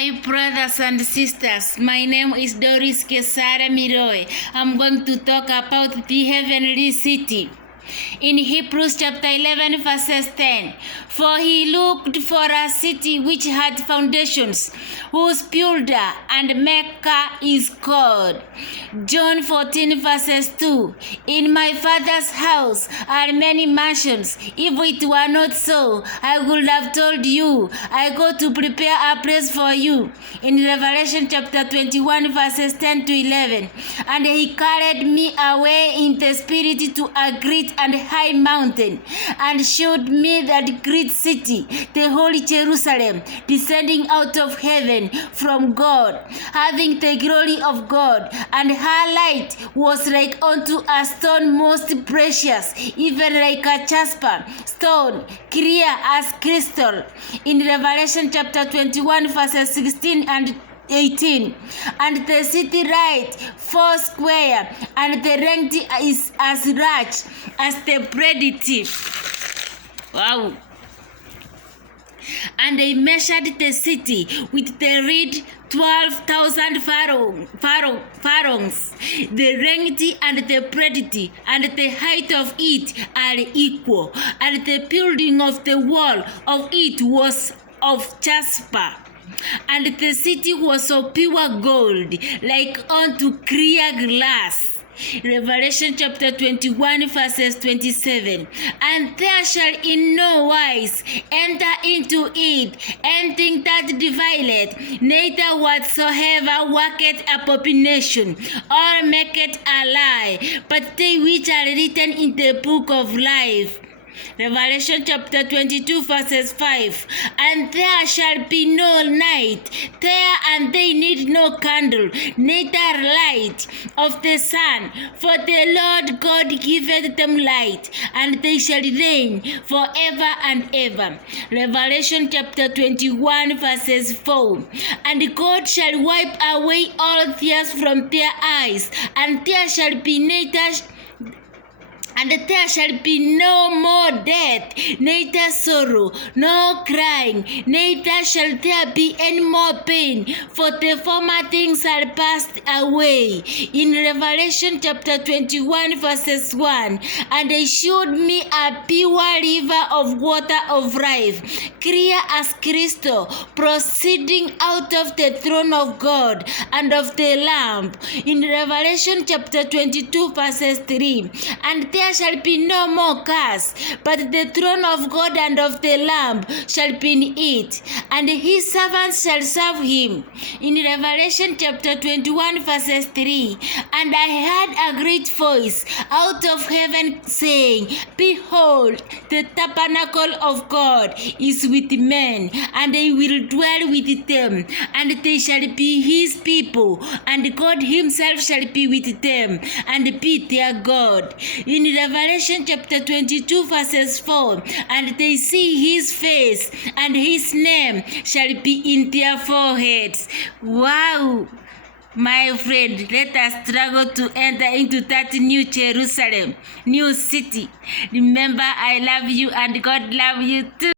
My brothers and sisters, my name is Doris Gesare Miroe. I'm going to talk about the heavenly city. In Hebrews chapter 11 verses 10, for he looked for a city which had foundations, whose builder and maker is God. John 14 verses 2, in my Father's house are many mansions. If it were not so, I would have told you, I go to prepare a place for you. In Revelation chapter 21 verses 10 to 11, and he carried me away in the spirit to a great and high mountain, and showed me that great city, the holy Jerusalem, descending out of heaven from God, having the glory of God, and her light was like unto a stone most precious, even like a jasper stone, clear as crystal. In Revelation chapter 21 verses 16 and 18, and the city right 4 square, and the length is as large as the breadth. Wow. And they measured the city with the reed 12,000 furlongs. The length and the breadth and the height of it are equal, and the building of the wall of it was of jasper. And the city was of pure gold, like unto clear glass. Revelation chapter 21 verses 27, and there shall in no wise enter into it anything that defileth, neither whatsoever worketh abomination, or maketh a lie, but they which are written in the book of life. Revelation chapter 22 verses 5, and there shall be no night there, and they need no candle, neither light of the sun, for the Lord God giveth them light, and they shall reign forever and ever. Revelation chapter 21 verses 4, and God shall wipe away all tears from their eyes, and there shall be there shall be no more death, neither sorrow, nor crying, neither shall there be any more pain, for the former things are passed away. In Revelation chapter 21 verses 1, and they showed me a pure river of water of life, clear as crystal, proceeding out of the throne of God and of the Lamb. In Revelation chapter 22 verses 3, and there shall be no more curse, but the throne of God and of the Lamb shall be in it, and his servants shall serve him. In Revelation chapter 21 verses 3, and I heard a great voice out of heaven saying, behold, the tabernacle of God is with men, and they will dwell with them, and they shall be his people, and God himself shall be with them, and be their God. In Revelation chapter 22 verses 4, and they see his face, and his name shall be in their foreheads. Wow! My friend, let us struggle to enter into that new Jerusalem, new city. Remember, I love you and God love you too.